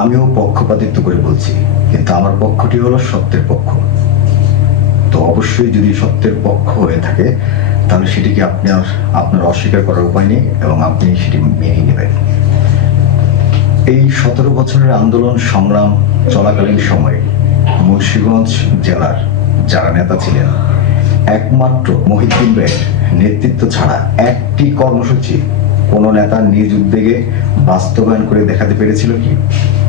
আমিও পক্ষপাতিত্ব করে বলছি, কিন্তু আমার পক্ষটি হলো সত্যের পক্ষ। তো অবশ্যই যদি সত্যের পক্ষ হয়ে থাকে তাহলে সেটিকে আপনার অস্বীকার করার উপায় নেই এবং আপনি সেটি মেনে নেবেন। এই 17 বছরের আন্দোলন সংগ্রাম চলাকালীন সময়ে মুন্সিগঞ্জ জেলার যারা নেতা ছিলেন, একমাত্র মহিউদ্দিন ভাইয়ের নেতৃত্ব ছাড়া একটি কর্মসূচি কোনো নেতা নিজ উদ্যোগে বাস্তবায়ন করে দেখাতে পেরেছিল কি?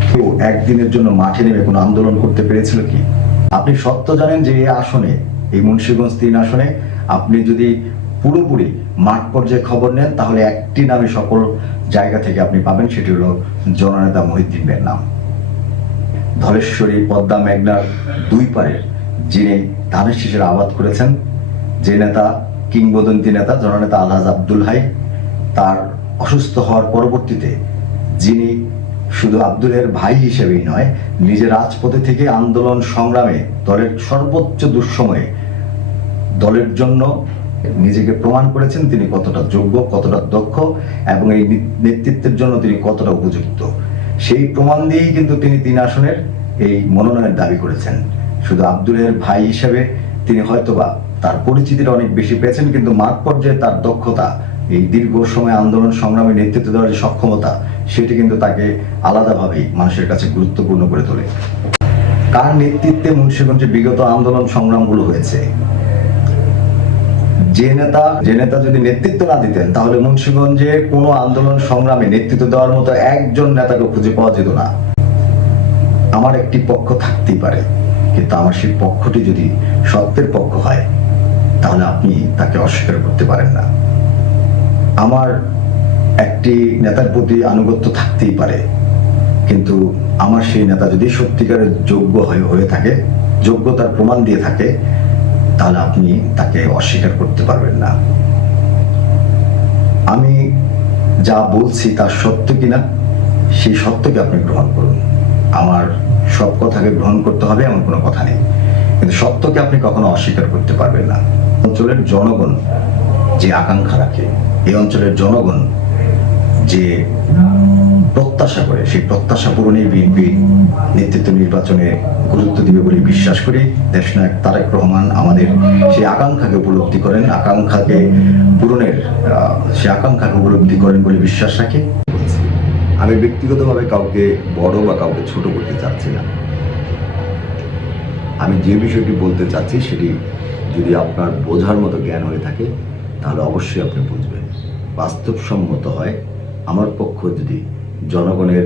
কেউ একদিনের জন্য মাঠে নেমে কোনো আন্দোলন করতে পেরেছিল কি? আপনি সত্য জানেন যে এই আসনে, এই মুন্সিগঞ্জ 3 আসনে আপনি যদি পুরোপুরি মাঠ পর্যায়ে খবর নেন তাহলে একটি নামে সকল জায়গা থেকে আপনি পাবেন, সেটি হলো জননেতা মহিউদ্দিন ভাইয়ের নাম। ধলেশ্বরী পদ্মা মেঘনার দুই পারের যিনি ধানের শীষের আবাদ করেছেন, যে নেতা কিংবদন্তি নেতা জননেতা আলহাজ আব্দুল হাই, তার অসুস্থ হওয়ার পরবর্তীতে যিনি শুধু আব্দুলের ভাই হিসেবেই নয়, নিজের রাজপথে থেকে আন্দোলন সংগ্রামে দলের সর্বোচ্চ দুঃসময়ে দলের জন্য নিজেকে প্রমাণ করেছেন তিনি কতটা যোগ্য, কতটা দক্ষ এবং এই নেতৃত্বের জন্য তিনি কতটা উপযুক্ত। সেই প্রমাণ দিয়েই কিন্তু তিনি 3 আসনের এই মনোনয়নের দাবি করেছেন। শুধু আব্দুলের ভাই হিসেবে তিনি হয়তোবা তার পরিচিতিটা অনেক বেশি পেয়েছেন, কিন্তু মাঠ পর্যায়ে তার দক্ষতা, এই দীর্ঘ সময় আন্দোলন সংগ্রামে নেতৃত্ব দেওয়ার যে সক্ষমতা, সেটি কিন্তু তাকে আলাদাভাবেই মানুষের কাছে গুরুত্বপূর্ণ করে তোলে। কার নেতৃত্বে মুন্সিগঞ্জে বিগত আন্দোলন সংগ্রামগুলো হয়েছে? যে নেতা যদি নেতৃত্ব না দিতেন তাহলে মুন্সিগঞ্জে কোনো আন্দোলন সংগ্রামে নেতৃত্ব দেওয়ার মতো একজন নেতাকে খুঁজে পাওয়া যেত না। আমার একটি পক্ষ থাকতেই পারে, কিন্তু আমার সেই পক্ষটি যদি সত্যের পক্ষ হয় তাহলে আপনি তাকে অস্বীকার করতে পারেন না। আমার একটি নেতার প্রতি আনুগত্য থাকতেই পারে, কিন্তু আমার সেই নেতা যদি সত্যিকারের যোগ্য হয়ে থাকে, যোগ্যতার প্রমাণ দিয়ে থাকে, তাহলে আপনি তাকে অস্বীকার করতে পারবেন না। আমি যা বলছি তা সত্য কিনা সেই সত্যকে আপনি গ্রহণ করুন। আমার সব কথাকে গ্রহণ করতে হবে এমন কোনো কথা নেই, কিন্তু সত্যকে আপনি কখনো অস্বীকার করতে পারবেন না। অঞ্চলের জনগণ যে আকাঙ্ক্ষা রাখে, এই অঞ্চলের জনগণ যে প্রত্যাশা করে, সেই প্রত্যাশা পূরণে বিএনপি নেতৃত্ব নির্বাচনে গুরুত্ব দিবে বলে বিশ্বাস করি। দেশনায়ক তারেক রহমান আমাদের সেই আকাঙ্ক্ষাকে উপলব্ধি করেন, সেই আকাঙ্ক্ষাকে উপলব্ধি করেন বলে বিশ্বাস রাখি। আমি ব্যক্তিগতভাবে কাউকে বড় বা কাউকে ছোট করতে চাচ্ছি না। আমি যে বিষয়টি বলতে চাচ্ছি সেটি যদি আপনার বোঝার মতো জ্ঞান হয়ে থাকে তাহলে অবশ্যই আপনি বুঝবেন। বাস্তবসম্মত হয়, আমার পক্ষ যদি জনগণের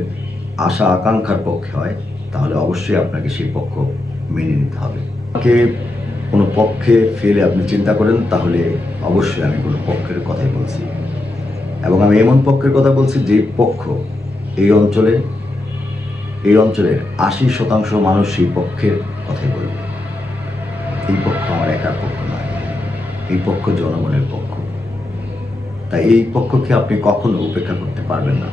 আশা আকাঙ্ক্ষার পক্ষে হয় তাহলে অবশ্যই আপনাকে সেই পক্ষ মেনে নিতে হবে। আমাকে কোনো পক্ষে ফেলে আপনি চিন্তা করেন তাহলে অবশ্যই আমি কোনো পক্ষের কথাই বলছি, এবং আমি এমন পক্ষের কথা বলছি যে পক্ষ এই অঞ্চলের 80% মানুষ সেই পক্ষের কথাই বলবে। এই পক্ষ আমার একার পক্ষ নয়, এই পক্ষ জনগণের পক্ষ। তাই এই পক্ষকে আপনি কখনো উপেক্ষা করতে পারবেন না।